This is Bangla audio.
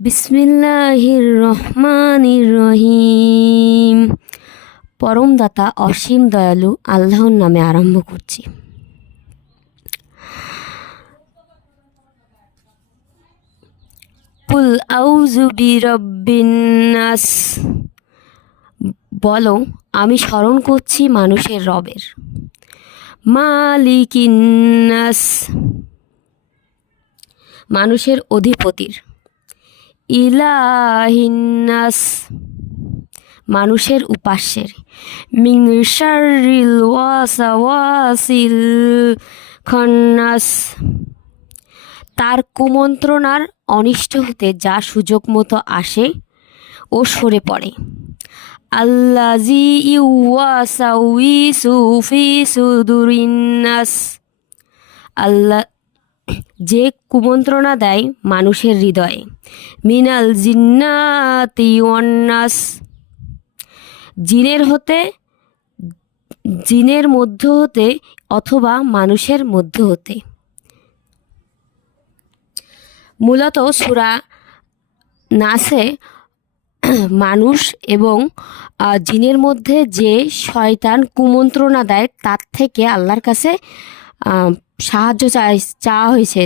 বিসমিল্লাহির রহমানির রহিম। পরম দাতা অসীম দয়ালু আল্লাহর নামে আরম্ভ করছি। কুল আউযু বিরাব্বিন নাস, বলো আমি স্মরণ করছি মানুষের রবের। মালিকিন নাস, মানুষের অধিপতির। ইলাহিন নাস, মানুষের উপাস্যের। মিন শাররিল ওয়াসওয়াসিল খান্নাস, তার কুমন্ত্রণার অনিষ্ট হতে যা সুযোগ মতো আসে ও সরে পড়ে। আল্লাযী ইউওয়াসউইসু ফি সুদুরিন নাস, আল্লাহ যে কুমন্ত্রণা দেয় মানুষের হৃদয়ে। মিনাল জিন্নাতি ওয়ান নাস, জিনের মধ্য হতে অথবা মানুষের মধ্য হতে। মূলত সূরা নাসে মানুষ এবং জিনের মধ্যে যে শয়তান কুমন্ত্রণা দেয় তার থেকে আল্লাহর কাছে সাহায্য চাওয়া হয়েছে।